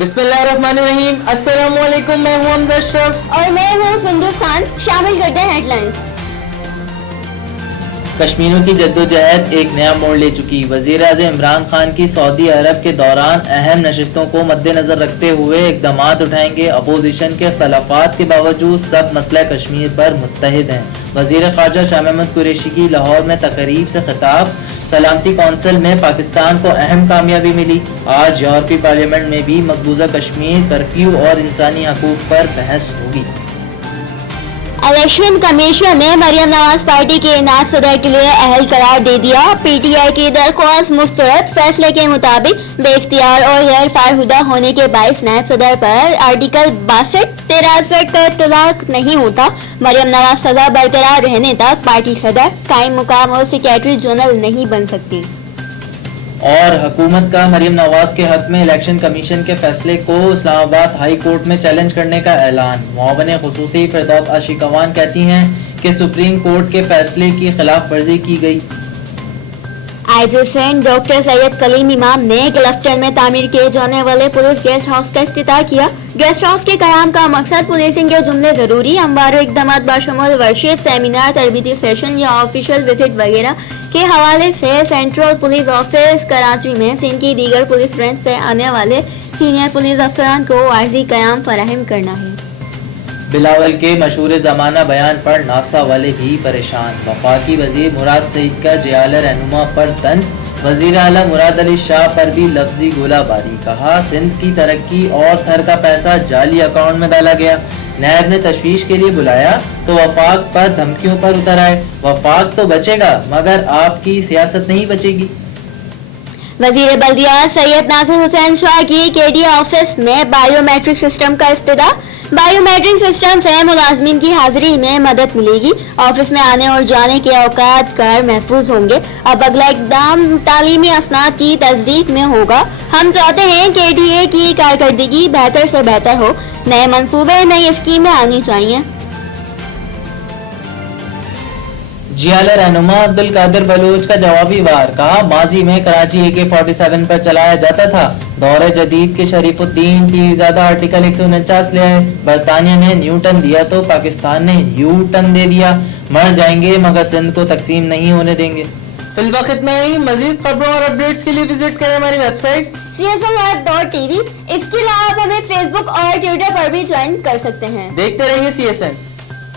बिस्मिल्लाहिर्रहमानिर्रहीम। अस्सलाम वालेकुम, मैं हूं हमजा अशरफ और मैं हूं सुंदुस खान। शामिल करते हैं हेडलाइंस। कश्मीरियों की जद्दोजहद एक नया मोड़ ले चुकी। वज़ीर आज़म इमरान खान की सऊदी अरब के दौरान अहम नशिस्तों को मद्देनजर रखते हुए इक़दामात उठाएंगे। अपोजिशन के खिलाफात के बावजूद सब मसला कश्मीर पर मुत्तहिद हैं। वज़ीर ख़ारजा शाह महमूद कुरैशी की लाहौर में तकरीब से खिताब। सलामती कौंसिल में पाकिस्तान को अहम कामयाबी मिली। आज यूरोपीय पार्लियामेंट में भी मकबूजा कश्मीर कर्फ्यू और इंसानी हकूक़ पर बहस होगी। इलेक्शन कमीशन ने मरियम नवाज पार्टी के नायब सदर के लिए अहल करार दे दिया। पीटीआई की दरख्वास्त मुस्तरद। फैसले के मुताबिक बेख्तियार और गैर फारहुदा होने के बाइस नायब सदर पर आर्टिकल 62-63 का इत्तलाक नहीं होता। मरियम नवाज सदा बरकरार रहने तक पार्टी सदर, कायम मुकाम और सेक्रेटरी जनरल नहीं बन सकती। और हुकूमत का मरियम नवाज के हक में इलेक्शन कमीशन के फैसले को इस्लामाबाद हाई कोर्ट में चैलेंज करने का ऐलान। मुआवने खुसूसी फिरदौस आशिकवान कहती हैं कि सुप्रीम कोर्ट के फैसले की खिलाफ वर्जी की गई। आईजी सिंध डॉक्टर सैयद कलीम इमाम ने क्लस्टन में तामीर किए जाने वाले पुलिस गेस्ट हाउस का इफ्तिताह किया। गेस्ट हाउस के कयाम का मकसद पुलिसिंग के जुमले जरूरी अमवार इकदाम बाशमूल वर्कशॉप, सेमिनार, तरबीती सेशन या ऑफिशियल विजिट वगैरह के हवाले से सेंट्रल पुलिस ऑफिस कराची में सिंध की दीगर पुलिस ब्रांच से आने वाले सीनियर पुलिस अफसरान को आर्जी कयाम फराहम करना है। बिलावल के मशहूर ज़माना बयान पर नासा वाले भी परेशान। वफाकी वजीर मुराद सईद का जियाला रहनुमा पर तंज। वजीर आला मुराद अली शाह पर भी लफ्जी गोलाबारी। कहा सिंध की तरक्की और थर का पैसा जाली अकाउंट में डाला गया। नैब ने तशवीश के लिए बुलाया तो वफाक पर धमकियों पर उतर आए। वफाक तो बचेगा मगर आपकी सियासत नहीं बचेगी। वजीर बल्दिया सैयद नासिर हुसैन शाह की केडी ऑफिस में बायोमेट्रिक सिस्टम का इफ्तिताह। बायोमेट्रिक सिस्टम से मुलाजमीन की हाजिरी में मदद मिलेगी। ऑफिस में आने और जाने के औकात कर महफूज होंगे। अब अगला इकदाम तालीमी असनाद की तस्दीक में होगा। हम चाहते हैं कि केडीए की कारकर्दगी बेहतर से बेहतर हो। नए मंसूबे, नई स्कीमें आनी चाहिए। जियाला रहनुमा अब्दुल कादिर बलूच का जवाबी वार। कहा माजी में कराची AK-47 पर चलाया जाता था। दौरे जदीद के शरीफुद्दीन पीरजादा आर्टिकल 149 ले आए। बरतानिया ने न्यूटन दिया तो पाकिस्तान ने न्यूटन दे दिया। मर जाएंगे मगर सिंध को तकसीम नहीं होने देंगे। फिलवक्त इतना ही। मजीद खबरों और अपडेट्स के लिए विजिट करें हमारी वेबसाइट csn.tv। इसके अलावा आप हमें फेसबुक और ट्विटर पर भी ज्वाइन कर सकते हैं। देखते रहिए CSN।